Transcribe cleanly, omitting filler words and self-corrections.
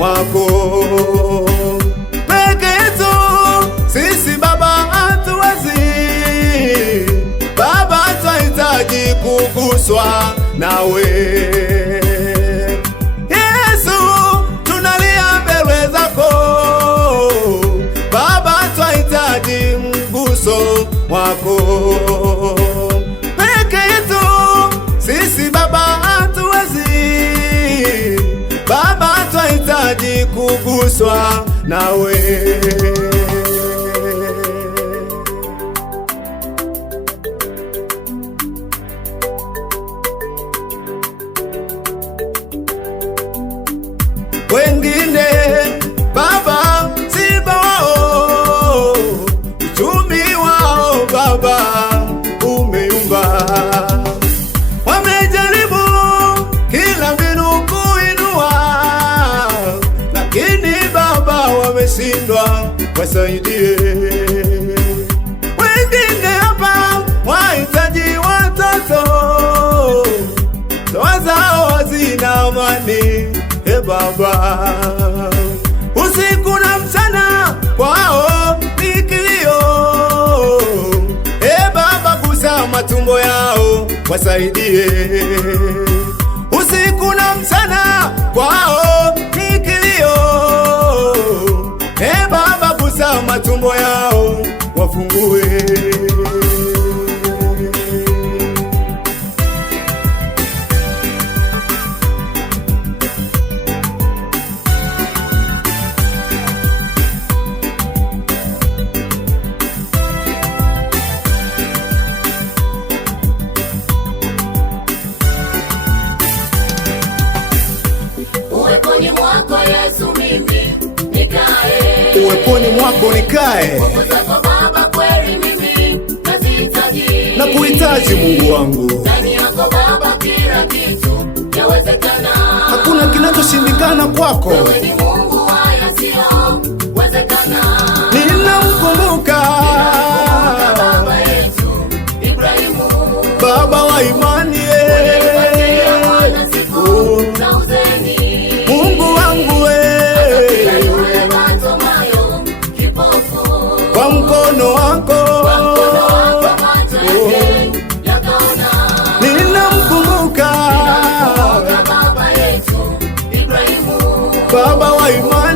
wako. Peke yetu sisi Baba hatuwezi, Baba twahitaji kuguswa nawe. Yesu, tunalia mbele zako Baba, twahitaji mguso wako. Peke yetu sisi Baba hatuwezi, Baba twahitaji kuguswa nawe. Wengine Baba siba wao, uchumi wao Baba umeyumba. Wamejaribu kila mbinu kuinua, lakini Baba wameshindwa, wasaidie. Wengine hapa wahitaji watoto, ndoa zao hazina amani. Baba, usiku na mchana kwao ni kilio. Baba, gusa matumbo yao, wasaidie. Usiku na mchana kwao ni kilio. Baba, gusa matumbo yao, wafungue. Uweponi mwako Yesu mimi nikae, uweponi mwako nikae. Nguvu zako Baba kweli mimi nazihitaji, na kuhitaji Mungu wangu. Ndani yako Baba kila kitu yawezekana, hakuna kinachoshindikana kwako. Wewe ni Mungu wa yasiyowezekana. Ninamkumbuka baba yetu Ibrahimu, baba wa imani, Mungu wangu kwa mkono wako ninamkumbuka baba yetu Ibrahimu, baba wa imani.